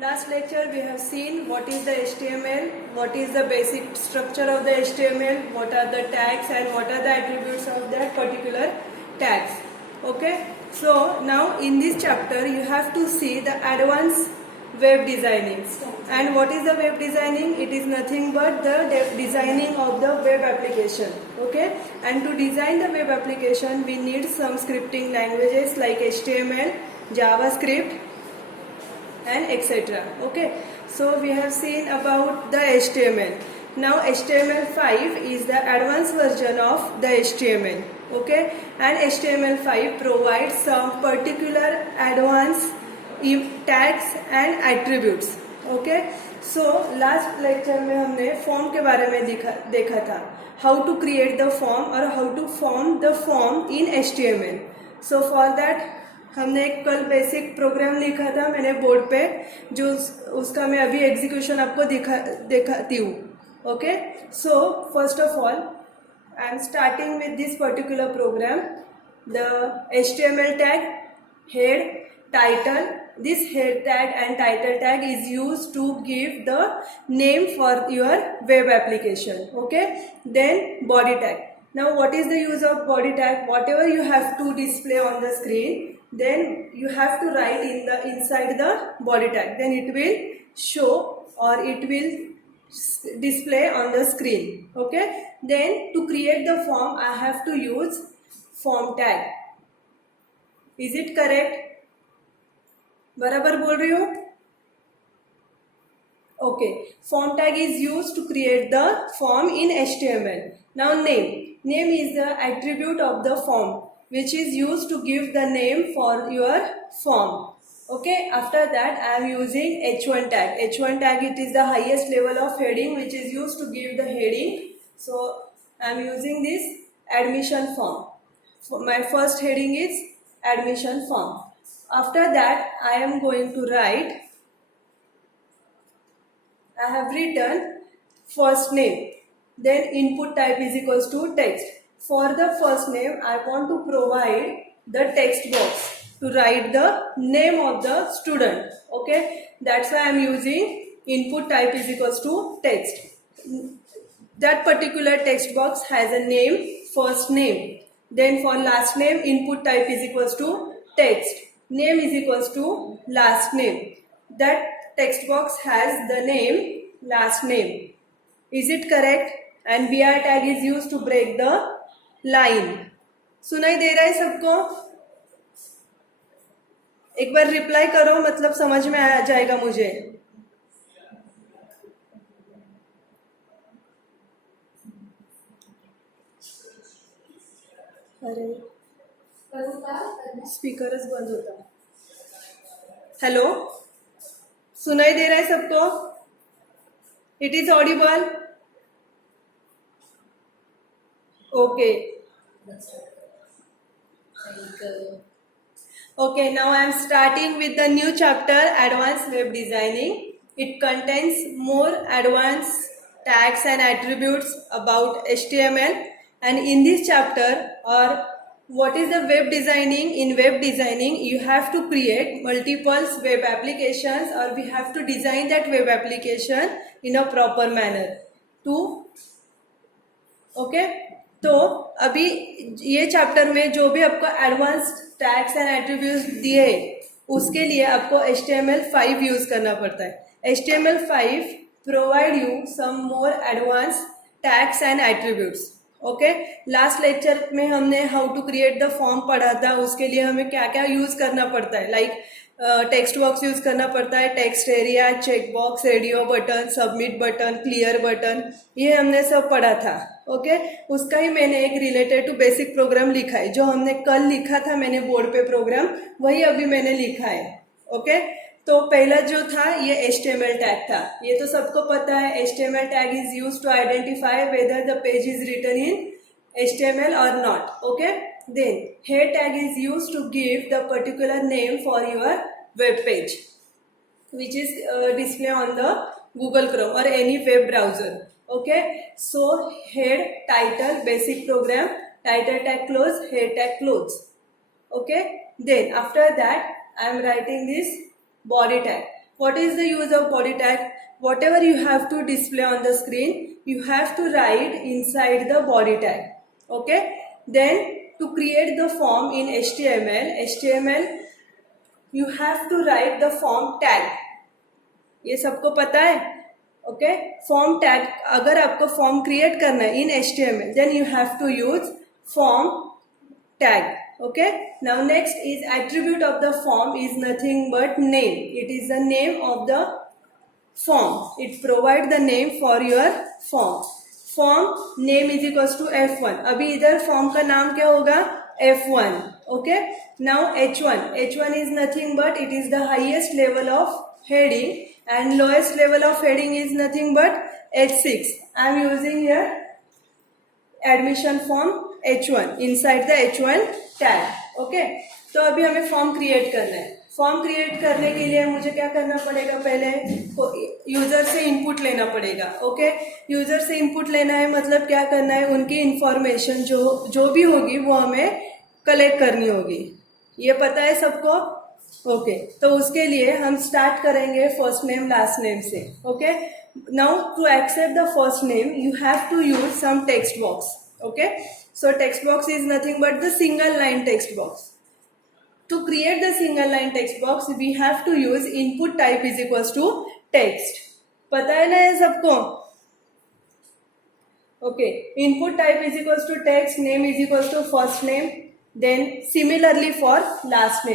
Last lecture we have seen what is the HTML, what is the basic structure of the HTML, what are the tags and what are the attributes of that particular tags. Okay, so now in this chapter you have to see the advanced web designing. And what is the web designing? It is nothing but the designing of the web application. Okay, and to design the web application we need some scripting languages like HTML, JavaScript and etc. Okay, so we have seen about the HTML. Now HTML5 is the advanced version of the HTML. Okay, and HTML5 provides some particular advanced tags and attributes. Okay, so last lecture में हमने form के बारे में देखा था, how to create the form और how to form the form in HTML. So for that हमने एक कल बेसिक प्रोग्राम लिखा था मैंने बोर्ड पे, जो उसका मैं अभी एग्जीक्यूशन आपको दिखाती हूँ. Okay, so first of all I am starting with this particular program. The HTML tag, head, title. This head tag and title tag is used to give the name for your web application. Okay, then body tag. Now what is the use of body tag? Whatever you have to display on the screen, then you have to write inside the body tag, then it will show or it will display on the screen. Okay, then to create the form I have to use form tag. Is it correct? बराबर बोल रही हूँ? Okay, form tag is used to create the form in HTML. Now name is the attribute of the form which is used to give the name for your form. Okay, after that I am using H1 tag. H1 tag, it is the highest level of heading which is used to give the heading. So I am using this admission form. My first heading is admission form. After that I am going to write, I have written first name, then input type is equals to text. For the first name I want to provide the text box to write the name of the student. Okay, that's why I am using input type is equals to text. That particular text box has a name, first name. Then for last name, input type is equals to text. Name is equals to last name. That text box has the name, last name. Is it correct? And BR tag is used to break the line. सुनाई दे रहा है सबको? एक बार रिप्लाई करो, मतलब समझ में आ जाएगा मुझे. अरे स्पीकरच बंद होता. हेलो, सुनाई दे रहा है सबको? It is Audible? Okay. Okay, now I am starting with the new chapter, Advanced Web Designing. It contains more advanced tags and attributes about HTML. And in this chapter, or what is the web designing? In web designing, you have to create multiple web applications, or we have to design that web application in a proper manner. Okay? तो अभी ये चैप्टर में जो भी आपको advance tags and attributes दिए उसके लिए आपको HTML5 यूज करना पड़ता है. HTML5 provide you some more advance tags and attributes. Okay, last lecture में हमने how to create the form पढ़ा था. उसके लिए हमें क्या क्या यूज करना पड़ता है, लाइक टेक्स्ट बॉक्स यूज करना पड़ता है, text area, check box, radio button, submit button, clear button, ये हमने सब पढ़ा था. ओके, उसका ही मैंने एक रिलेटेड टू बेसिक प्रोग्राम लिखा है. जो हमने कल लिखा था मैंने बोर्ड पे प्रोग्राम, वही अभी मैंने लिखा है. ओके, तो पहला जो था ये HTML टैग था. ये तो सबको पता है. HTML tag is used to identify whether the page is written in HTML or not. Okay, then head tag is used to give the particular name for your web page which is display on the Google Chrome or any web browser. Okay, so head, title, basic program, title tag close, head tag close. Okay, then after that I am writing this body tag. What is the use of body tag? Whatever you have to display on the screen, you have to write inside the body tag. Okay, then to create the form in HTML you have to write the form tag. ये सबको पता है? Okay, form tag, अगर आपको form create करना है in HTML then you have to use form tag. Okay, now next is attribute of the form is nothing but name. It is the name of the form. It provide the name for your form. Form name is equals to F1. अभी इधर फॉर्म का नाम क्या होगा? F1. Okay, now H1 is nothing but it is the highest level of heading and lowest level of heading is nothing but H6. I am using here admission form H1 inside the H1 tag. Okay, तो अभी हमें form create करना है. Form create करने के लिए मुझे क्या करना पड़ेगा? पहले यूजर से इनपुट लेना पड़ेगा. ओके, यूजर से इनपुट लेना है मतलब क्या करना है? उनकी इंफॉर्मेशन जो भी होगी वो हमें कलेक्ट करनी होगी. ये पता है सबको? ओके, तो उसके लिए हम स्टार्ट करेंगे फर्स्ट नेम लास्ट नेम से. Okay, now to accept the first name you have to use some text box. Okay, so text box is nothing but the single line text box. To create the single line text box we have to use input type is equals to text. पता है ना ये सबको? Okay, input type is equals to text, name is equals to first name, then similarly for last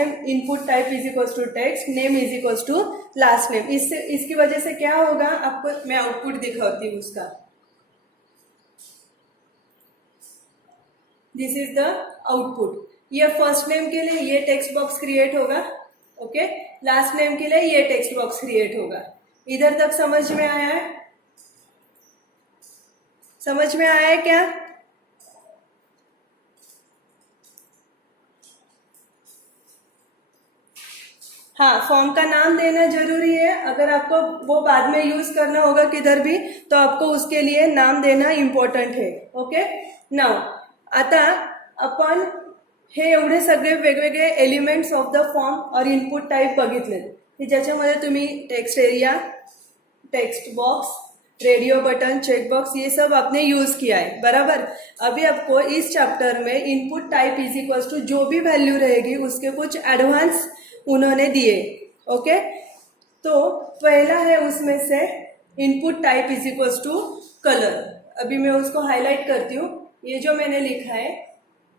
name input type is equals to text, name is equals to last name. इसकी वजह से क्या होगा? आपको मैं आउटपुट दिखाती हूँ उसका. This is the output. ये फर्स्ट नेम के लिए ये टेक्स्ट बॉक्स क्रिएट होगा. ओके, लास्ट नेम के लिए ये टेक्स्ट बॉक्स क्रिएट होगा. इधर तक समझ में आया है? समझ में आया है क्या? हाँ, फॉर्म का नाम देना जरूरी है. अगर आपको वो बाद में यूज करना होगा किधर भी तो आपको उसके लिए नाम देना इम्पॉर्टंट है. ओके, नाउ आता आपण हे एवढे सगळे वेगवेगळे एलिमेंट्स ऑफ द फॉर्म और इनपुट टाइप बघितले की ज्याच्यामध्ये तुम्ही text area, text box, radio button, check box ये सब आपने यूज किया है. बराबर. अभी आपको इस चैप्टर में input type is equals to जो भी वैल्यू रहेगी उसके कुछ एडवांस उन्होंने दिए. ओके, तो पहला है उसमें से input type is equals to colour. अभी मैं उसको हाईलाइट करती हूँ. ये जो मैंने लिखा है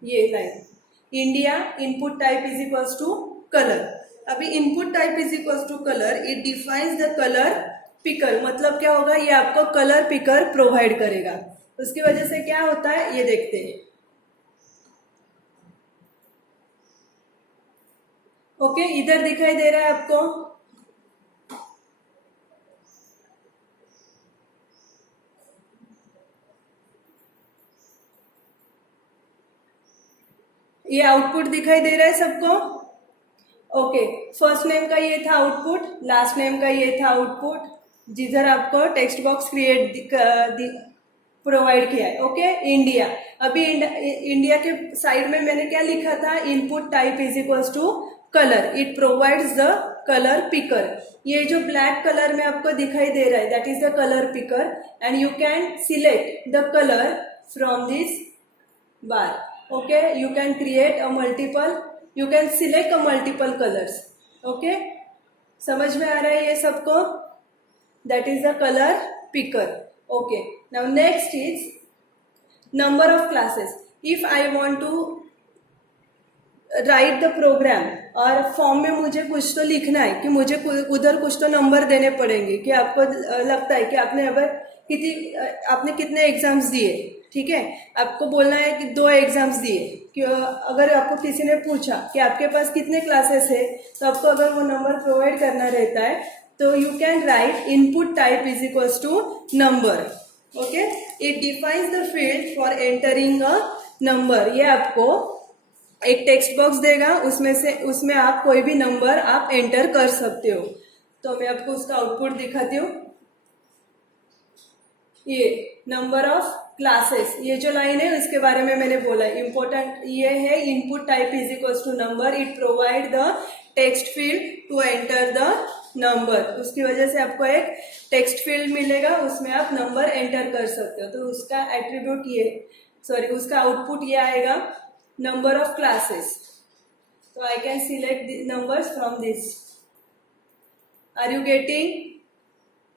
ये line, India input type is equals to colour. अभी input type is equals to colour, it defines the colour picker. मतलब क्या होगा? ये आपको कलर पिकर प्रोवाइड करेगा. उसकी वजह से क्या होता है ये देखते हैं. ओके, इधर दिखाई दे रहा है आपको? ये आउटपुट दिखाई दे रहा है सबको? ओके, फर्स्ट नेम का ये था आउटपुट, लास्ट नेम का ये था आउटपुट, जिधर आपको टेक्स्ट बॉक्स क्रिएट प्रोवाइड किया है. Okay, India. अभी इंडिया के साइड में मैंने क्या लिखा था? Input type is equals to colour. It provides the colour picker. ये जो ब्लैक कलर में आपको दिखाई दे रहा है that is the colour picker and you can select the colour from this bar. Okay, you can create a multiple, you can select a multiple colors. Okay, समझ में आ रहा है ये सबको? That is the color picker. Okay, now next is number of classes. If I want to write the program और फॉर्म में मुझे कुछ तो लिखना है कि मुझे उधर कुछ तो नंबर देने पड़ेंगे कि आपको लगता है कि आपने कितने एग्जाम्स दिए. ठीक है, आपको बोलना है कि 2 एग्जाम्स दिए. कि अगर आपको किसी ने पूछा कि आपके पास कितने क्लासेस है तो आपको अगर वो नंबर प्रोवाइड करना रहता है तो you can write input type is equals to number. Okay, it defines the field for entering a number. ये आपको एक टेक्स्ट बॉक्स देगा, उसमें आप कोई भी नंबर आप एंटर कर सकते हो. तो मैं आपको उसका आउटपुट दिखाती हूँ. ये नंबर ऑफ क्लासेस, ये जो लाइन है उसके बारे में मैंने बोला. इंपॉर्टेंट ये है input type is equals to number. It provide the text field to enter the number. उसकी वजह से आपको एक टेक्स्ट फील्ड मिलेगा, उसमें आप नंबर एंटर कर सकते हो। तो उसका एट्रीब्यूट उसका आउटपुट ये आएगा, नंबर ऑफ क्लासेस। तो I can select the numbers from this. Are you getting?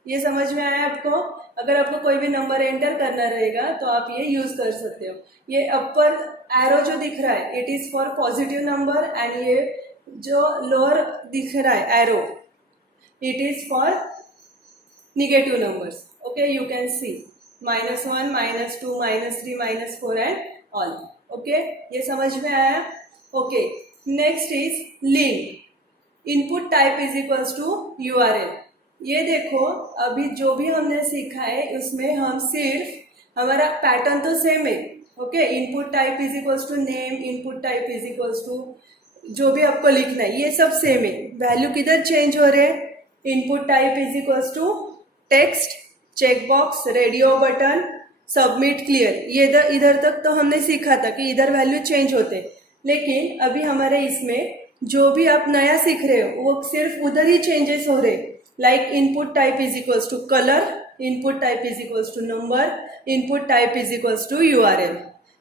ये समझ में आया आपको? अगर आपको कोई भी नंबर एंटर करना रहेगा तो आप ये यूज कर सकते हो। ये अपर एरो जो दिख रहा है, it is for positive number, and ये जो लोअर दिख रहा है arrow, it is for negative numbers. Okay, you can see -1, -2, -3, -4 and all. Okay, ये समझ में आया? Okay, next is link. Input type is equals to URL। ये देखो, अभी जो भी हमने सीखा है उसमें हम सिर्फ, हमारा पैटर्न तो सेम है। Okay, input type is equals to name, input type is equals to जो भी आपको लिखना है, ये सब सेम है। वैल्यू किधर चेंज हो रहे हैं? Input type is equals to text, checkbox, radio button, submit, clear. ये इधर तक तो हमने सीखा था कि इधर वैल्यू चेंज होते, लेकिन अभी हमारे इसमें जो भी आप नया सीख रहे हो वो सिर्फ उधर ही चेंजेस हो रहे। Like input type is equals to colour, input type is equals to number, input type is equals to URL।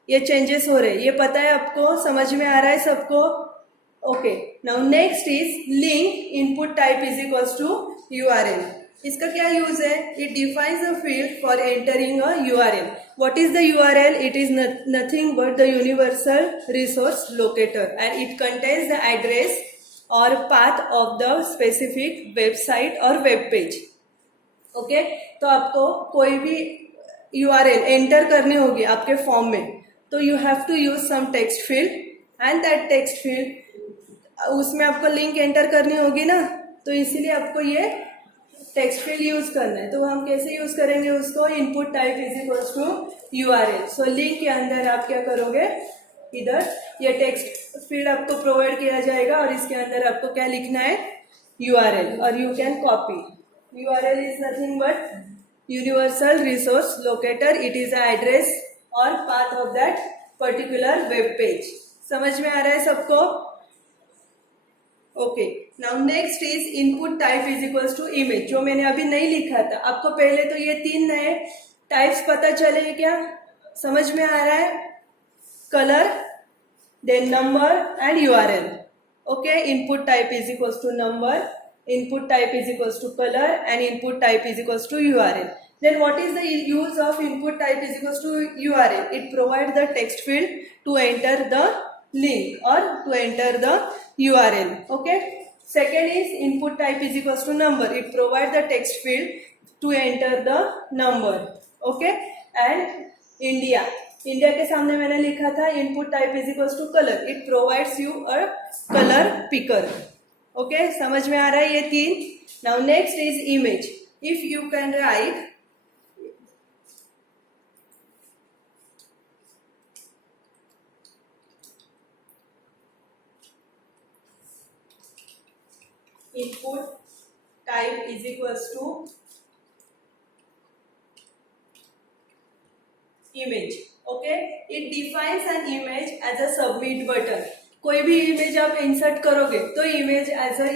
ये चेंजेस हो रहे, ये पता है आपको? समझ में आ रहा है सबको? Okay, now next is link. Input type is equals to URL। इसका क्या यूज है? It defines a field for entering a URL। What is the URL? It is nothing but the universal resource locator, and it contains the address और path of the specific website और web page. Okay, तो आपको कोई भी URL enter करनी होगी आपके form में, तो you have to use some text field, and that text field, उसमें आपको लिंक एंटर करनी होगी ना, तो इसीलिए आपको ये टेक्स्ट फील्ड यूज करना है। तो हम कैसे यूज करेंगे उसको? Input type is equals to URL। So link के अंदर आप क्या करोगे? इधर ये टेक्स्ट फील्ड आपको प्रोवाइड किया जाएगा और इसके अंदर आपको क्या लिखना है? URL, और you can copy. URL is nothing but universal resource locator. It is a address और path of that particular web page. समझ में आ रहा है सबको? Okay, now next is input type is equals to image, जो मैंने अभी नहीं लिखा था। आपको पहले तो ये 3 नए टाइप्स पता चले क्या? समझ में आ रहा है? Colour, then number and URL। Okay, input type is equals to number, input type is equals to color, and input type is equals to URL. Then what is the use of input type is equals to URL? It provides the text field to enter the link or to enter the URL. Okay. Second is input type is equals to number. It provides the text field to enter the number. Okay. And India के सामने मैंने लिखा था input type is equals to color. It provides you a color picker. Okay, समझ में आ रहा है ये 3? Now next is image. If you can write input type is equals to image. Okay, it defines an image as a submit button. कोई भी image आप insert करोगे तो image as a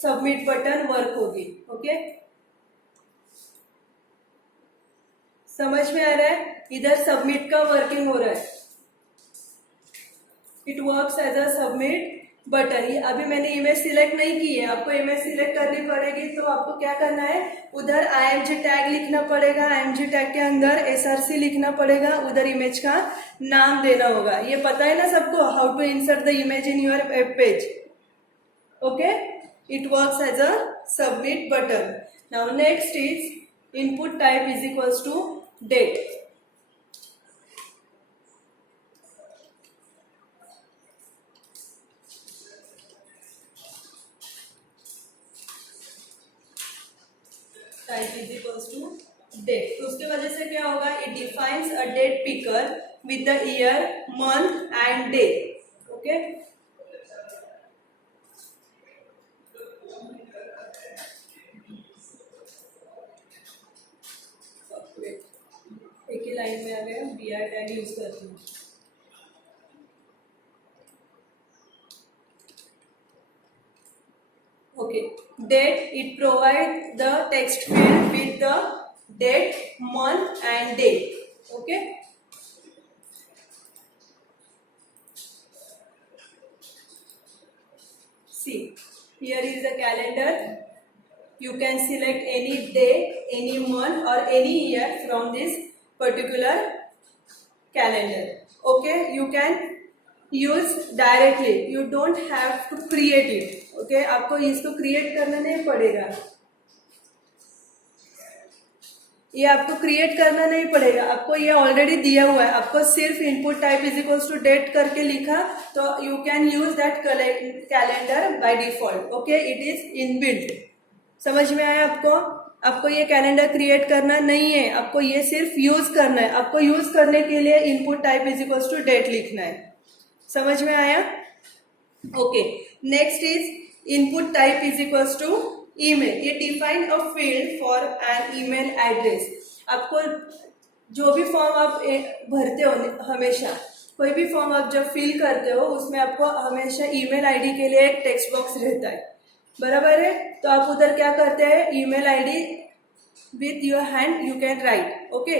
submit button work होगी। Okay, समझ में आ रहा है? इधर सबमिट का वर्किंग हो रहा है। It works as a submit button. अभी मैंने इमेज सिलेक्ट नहीं की है, आपको इमेज सिलेक्ट करनी पड़ेगी। तो आपको क्या करना है? उधर IMG टैग लिखना पड़ेगा, IMG टैग के अंदर SRC लिखना पड़ेगा, उधर इमेज का नाम देना होगा। ये पता है ना सबको, how to insert the image in your web page. Okay, it works as a submit button. Now next is input type is equals to date. Type is equals to date. तो उसके वजह से क्या होगा? It defines a date picker with the year, month and day. Okay, एक ही लाइन में आ गया, BR टैग यूज करती हूँ। Date, it provides the text field with the date, month and day. Okay. See, here is the calendar. You can select any day, any month or any year from this particular calendar. Okay, you can use directly. You don't have to create it. Okay, आपको इसको create करना नहीं पड़ेगा. ये आपको क्रिएट करना नहीं पड़ेगा, आपको ये ऑलरेडी दिया हुआ है. आपको सिर्फ input type is equals to date करके लिखा तो you can use that calendar by default. Okay, it is inbuilt. समझ में आया आपको? आपको ये कैलेंडर क्रिएट करना नहीं है, आपको ये सिर्फ यूज करना है. आपको यूज करने के लिए input type is equals to date लिखना है. समझ में आया? Okay, next is input type is equals to email. ये define a field for an email address. आपको जो भी फॉर्म आप भरते हो, हमेशा कोई भी फॉर्म आप जब फिल करते हो उसमें आपको हमेशा ईमेल आईडी के लिए एक टेक्स्ट बॉक्स रहता है. बराबर है? तो आप उधर क्या करते हैं, email ID with your hand you can write. Okay,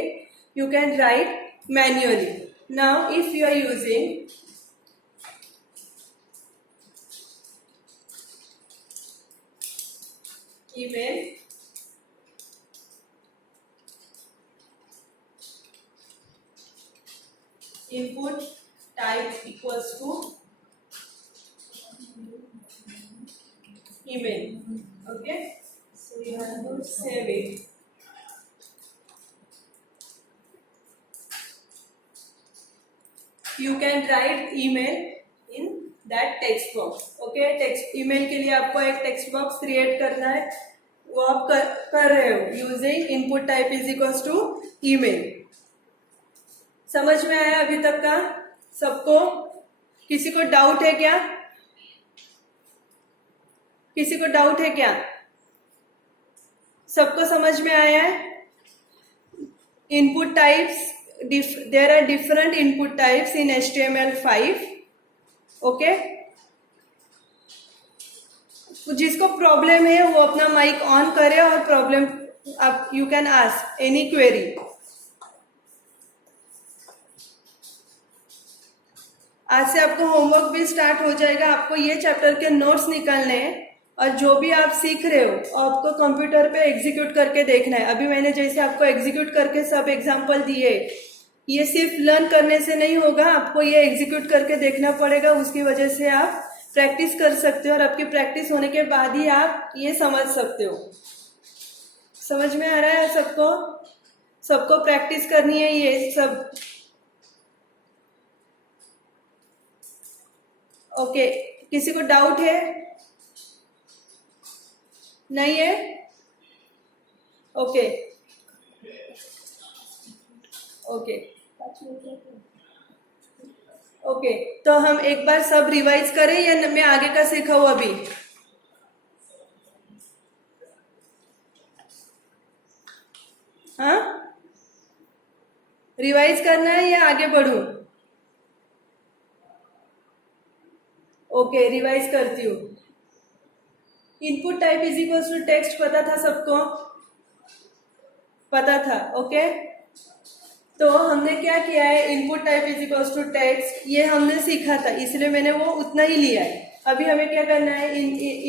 you can write manually. Now if you are using email, input type equals to email. Okay, so you have to save it. You can write email in that text box. Okay, text email के लिए आपको एक text box create करना है, वो आप कर रहे हो using input type is equals to email. समझ में आया अभी तक का सबको? किसी को डाउट है क्या? किसी को डाउट है क्या? सबको समझ में आया है? Input types, there are different input types in HTML5. Okay, जिसको प्रॉब्लम है वो अपना माइक ऑन करे और प्रॉब्लम आप you can ask any query. आज से आपको होमवर्क भी स्टार्ट हो जाएगा. आपको ये चैप्टर के नोट्स निकालने हैं और जो भी आप सीख रहे हो आपको कंप्यूटर पे एग्जीक्यूट करके देखना है. अभी मैंने जैसे आपको एग्जीक्यूट करके सब एग्जांपल दिए, ये सिर्फ लर्न करने से नहीं होगा, आपको ये एग्जीक्यूट करके देखना पड़ेगा. उसकी वजह से आप प्रैक्टिस कर सकते हो और आपकी प्रैक्टिस होने के बाद ही आप ये समझ सकते हो. समझ में आ रहा है सबको? सबको प्रैक्टिस करनी है ये सब. ओके, किसी को डाउट है? नहीं है? ओके ओके ओके, तो हम एक बार सब रिवाइज करें या मैं आगे का सिखाऊं अभी? हाँ, रिवाइज करना है या आगे बढ़ूं? ओके, रिवाइज करती हूँ. Input type is equals to text पता था सबको? पता था. ओके, तो हमने क्या किया है, input type is equals to text ये हमने सीखा था, इसलिए मैंने वो उतना ही लिया है. अभी हमें क्या करना है,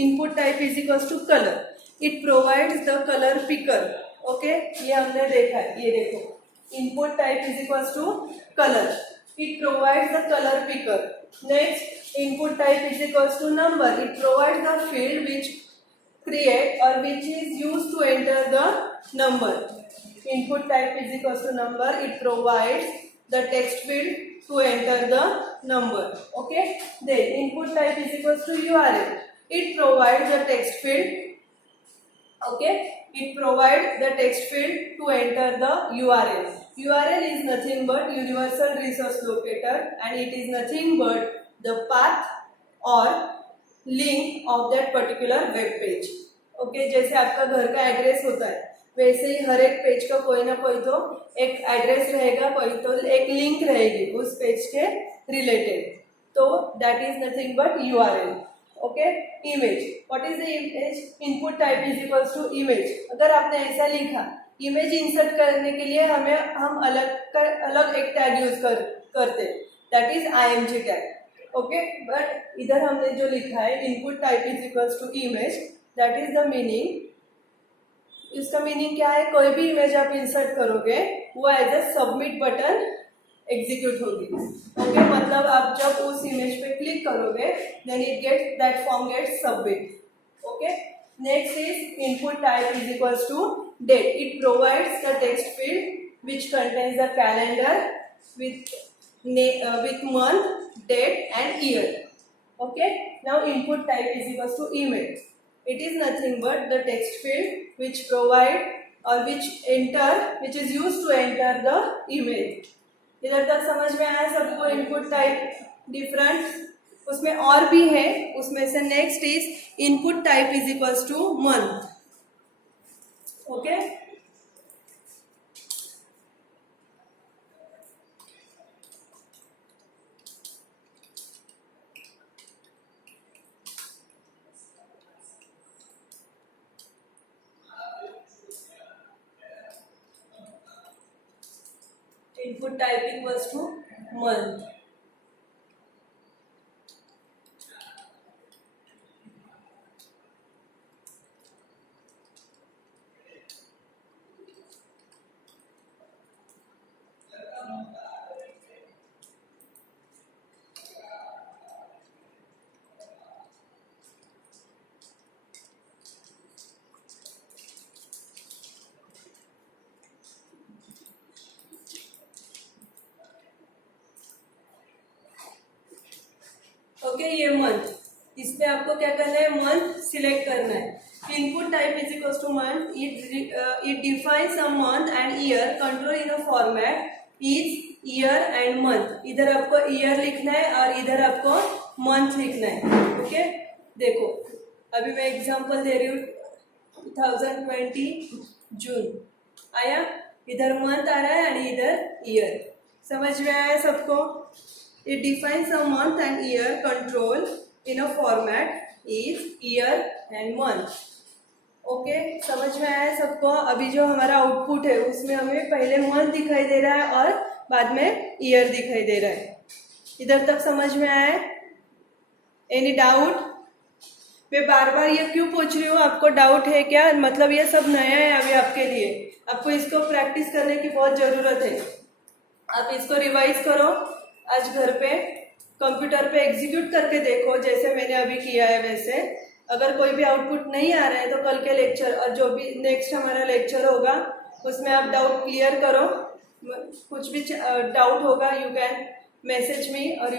input type is equals to colour. It provides the colour picker. Okay, ये हमने देखा है. ये देखो, input type is equals to colour. It provides the colour picker. Next, input type is equals to number. It provides the field which create or which is used to enter the number. Input type is equals to number. It provides the text field to enter the number. Okay, then input type is equals to URL. It provides the text field. Okay, it provides the text field to enter the URL. URL is nothing but universal resource locator and it is nothing but the path or link of that particular web page. Okay, जैसे आपका घर का एड्रेस होता है वैसे ही हर एक पेज का कोई ना कोई तो एक एड्रेस रहेगा, कोई तो एक लिंक रहेगी उस पेज के रिलेटेड. तो that is nothing but URL. Okay, image, what is the image? Input type is equals to image. अगर आपने ऐसा लिखा, इमेज इंसर्ट करने के लिए हम अलग एक टैग यूज करते, that is img tag. Okay, but इधर हमने जो लिखा है input type is equals to image, that is the meaning. इसका मीनिंग क्या है? कोई भी इमेज आप इंसर्ट करोगे वो as a submit button execute होगी। ओके, मतलब आप जब उस इमेज पे क्लिक करोगे then that form gets submit. Okay, next is input type is equals to date. It provides the text field which contains the calendar with month, date and year. Okay, now input type is equals to image. It is nothing but the text field which provide or which is used to enter the image. इधर तक समझ में आया सबको? Input type different उसमें और भी है, उसमें से next is input type is equals two month. Okay, input type equals to month। Okay, ये मंथ, इसमें आपको क्या करना है? मंथ सिलेक्ट करना है। Input type is equals two month. It defines a month and year control in a format is year and month. इधर आपको ईयर लिखना है और इधर आपको मंथ लिखना है। ओके, देखो अभी मैं एग्जांपल दे रही हूँ। 2020 जून आया, इधर मंथ आ रहा है और इधर ईयर। समझ में आया सबको? It defines a month and year control in a format is year and month. Okay, समझ में आया सबको? अभी जो हमारा आउटपुट है उसमें हमें पहले मंथ दिखाई दे रहा है और बाद में ईयर दिखाई दे रहा है। इधर तक समझ में आया है? Any doubt? मैं बार बार ये क्यों पूछ रही हूँ, आपको डाउट है क्या? मतलब ये सब नया है अभी आपके लिए, आपको इसको प्रैक्टिस करने की बहुत जरूरत है। आप इसको रिवाइज करो आज घर पे, कंप्यूटर पे एग्जीक्यूट करके देखो जैसे मैंने अभी किया है वैसे। अगर कोई भी आउटपुट नहीं आ रहा है तो कल के लेक्चर और जो भी नेक्स्ट हमारा लेक्चर होगा उसमें आप डाउट क्लियर करो। कुछ भी डाउट होगा यू कैन मैसेज मी और